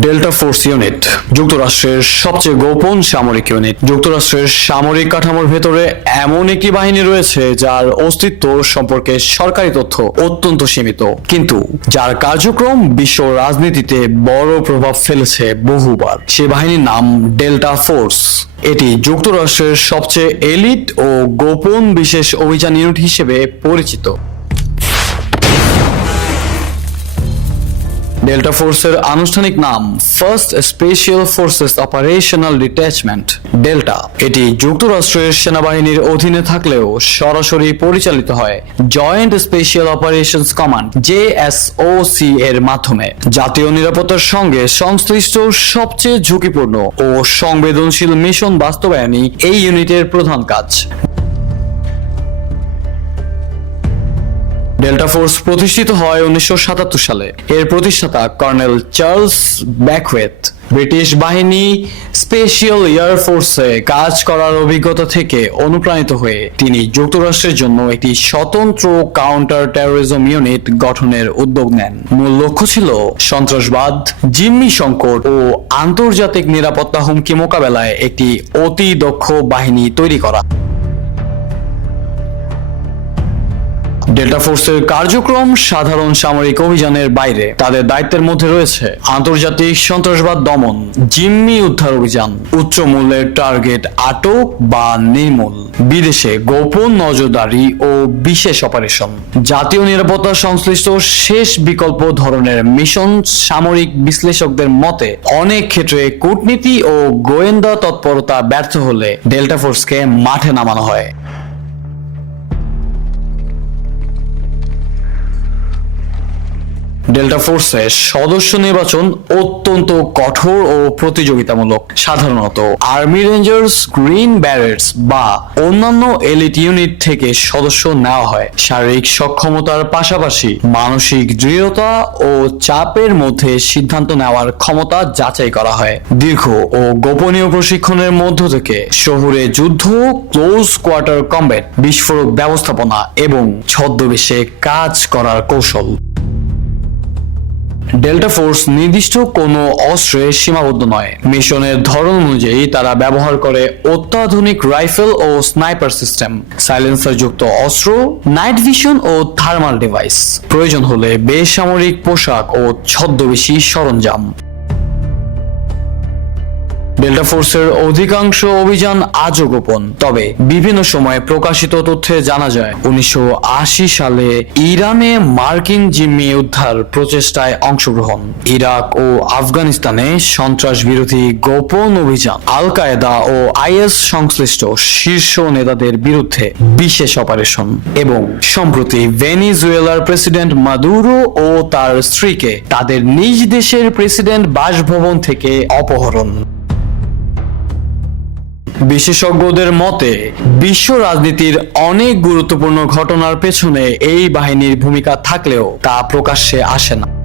Delta force unit যুক্তরাষ্ট্রের সবচেয়ে গোপন সামরিক ইউনিট যুক্তরাষ্ট্রের সামরিক কাঠামোর ভেতরে এমন একটি বাহিনী রয়েছে যার অস্তিত্ব সম্পর্কে সরকারি তথ্য অত্যন্ত সীমিত। কিন্তু যার কার্যক্রম বিশ্ব রাজনীতিতে বড় প্রভাব ফেলেছে বহুবার। সে বাহিনীর নাম ডেল্টা ফোর্স এটি যুক্তরাষ্ট্রের সবচেয়ে এলিট ও গোপন বিশেষ অভিযান ইউনিট হিসেবে পরিচিত। ডেল্টা ফোর্সের আনুষ্ঠানিক নাম First Special Forces Operational Detachment Delta এটি যুক্তরাষ্ট্রের সেনাবাহিনীর অধীনে থাকলেও সরাসরি পরিচালিত হয় Joint Special Operations Command JSOC এর মাধ্যমে। জাতীয় নিরাপত্তার সঙ্গে সংশ্লিষ্ট সবচেয়ে ঝুঁকিপূর্ণ ও সংবেদনশীল মিশন বাস্তবায়নই এই ইউনিটের প্রধান কাজ। ডেল্টা ফোর্স প্রতিষ্ঠিত হয় উনিশশো সাতাত্তর সালে। এর প্রতিষ্ঠাতা কর্নেল চার্লস ব্যাকওয়েথ। ব্রিটিশ বাহিনী স্পেশাল এয়ার ফোর্সে কাজ করার অভিজ্ঞতা থেকে অনুপ্রাণিত হয়ে তিনি যুক্তরাষ্ট্রের জন্য একটি স্বতন্ত্র কাউন্টার টেরোরিজম ইউনিট গঠনের উদ্যোগ নেন। মূল লক্ষ্য ছিল সন্ত্রাসবাদ, জিম্মি সংকট ও আন্তর্জাতিক নিরাপত্তা হুমকি মোকাবেলায় একটি অতি দক্ষ বাহিনী তৈরি করা। ডেল্টা ফোর্সের কার্যক্রম সাধারণ সামরিক অভিযানের বাইরে। তাদের দায়িত্বের মধ্যে রয়েছে আন্তর্জাতিক সন্ত্রাসবাদ দমন, জিম্মি উদ্ধার অভিযান, উচ্চ মূল্যের টার্গেট আটক বা নির্মূল, বিদেশে গোপন নজরদারি ও বিশেষ অপারেশন, জাতীয় নিরাপত্তা সংশ্লিষ্ট শেষ বিকল্প ধরনের মিশন সামরিক বিশ্লেষকদের মতে, অনেক ক্ষেত্রে কূটনীতি ও গোয়েন্দা তৎপরতা ব্যর্থ হলে ডেল্টা ফোর্সকে মাঠে নামানো হয়। ডেল্টা ফোর্সের সদস্য নির্বাচন অত্যন্ত কঠোর ও প্রতিযোগিতামূলক, সাধারণত আর্মি রেঞ্জার্স, গ্রিন ব্যারেটস বা অন্যান্য এলিট ইউনিট থেকে সদস্য নেওয়া হয়। শারীরিক সক্ষমতার পাশাপাশি মানসিক দৃঢ়তা ও চাপের মধ্যে সিদ্ধান্ত নেওয়ার ক্ষমতা যাচাই করা হয়। দীর্ঘ ও গোপনীয় প্রশিক্ষণের মধ্য থেকে শহুরে যুদ্ধ, ক্লোজ কোয়ার্টার কম্ব্যাট, বিস্ফোরক ব্যবস্থাপনা এবং ছদ্মবেশে কাজ করার কৌশল। ডেল্টা ফোর্স নির্দিষ্ট কোনো অস্ত্রে সীমাবদ্ধ নয়। মিশনের ধরন অনুযায়ী তারা ব্যবহার করে অত্যাধুনিক রাইফেল ও স্নাইপার সিস্টেম। সাইলেন্সার যুক্ত অস্ত্র, নাইট ভিশন ও থার্মাল ডিভাইস। প্রয়োজন হলে বেসামরিক পোশাক ও ছদ্মবেশী সরঞ্জাম। ডেল্টা ফোর্সের অধিকাংশ অভিযান আজও গোপন, তবে বিভিন্ন সময়ে প্রকাশিত তথ্যে জানা যায়, উনিশশো আশি সালে ইরানে মার্কিন জিম্মি উদ্ধার প্রচেষ্টায় অংশগ্রহণ। ইরাক ও আফগানিস্তানে সন্ত্রাস বিরোধী গোপন অভিযান আল কায়েদা ও আইএস সংশ্লিষ্ট শীর্ষ নেতাদের বিরুদ্ধে বিশেষ অপারেশন এবং সম্প্রতি ভেনিজুয়েলার প্রেসিডেন্ট মাদুরো ও তার স্ত্রীকে তাদের নিজ দেশের প্রেসিডেন্ট বাসভবন থেকে অপহরণ। বিশেষজ্ঞদের মতে, বিশ্ব রাজনীতির অনেক গুরুত্বপূর্ণ ঘটনার পেছনে এই বাহিনীর ভূমিকা থাকলেও তা প্রকাশ্যে আসে না।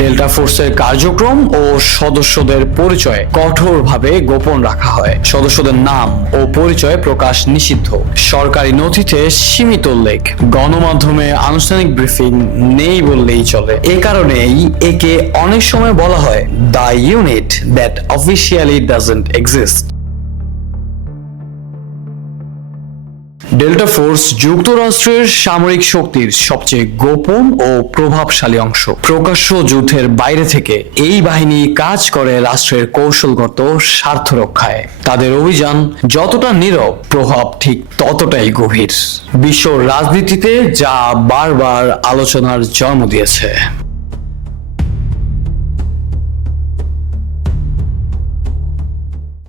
ডেল্টা ফোর্সের কার্যক্রম ও সদস্যদের পরিচয় কঠোরভাবে গোপন রাখা হয়। সদস্যদের নাম ও পরিচয় প্রকাশ নিষিদ্ধ। সরকারি নথিতে সীমিত উল্লেখ। গণমাধ্যমে আনুষ্ঠানিক ব্রিফিং নেই বললেই চলে। এ কারণেই একে অনেক সময় বলা হয়, the unit that officially doesn't exist. Delta Force যুক্তরাষ্ট্রের সামরিক শক্তির সবচেয়ে গোপন ও প্রভাবশালী অংশ। প্রকাশ্য যুদ্ধের বাইরে থেকে এই বাহিনী কাজ করে রাষ্ট্রের কৌশলগত স্বার্থ রক্ষায়। তাদের অভিযান যতটা নীরব, প্রভাব ঠিক ততটাই গভীর। বিশ্ব রাজনীতিতে যা বারবার আলোচনার জন্ম দিয়েছে।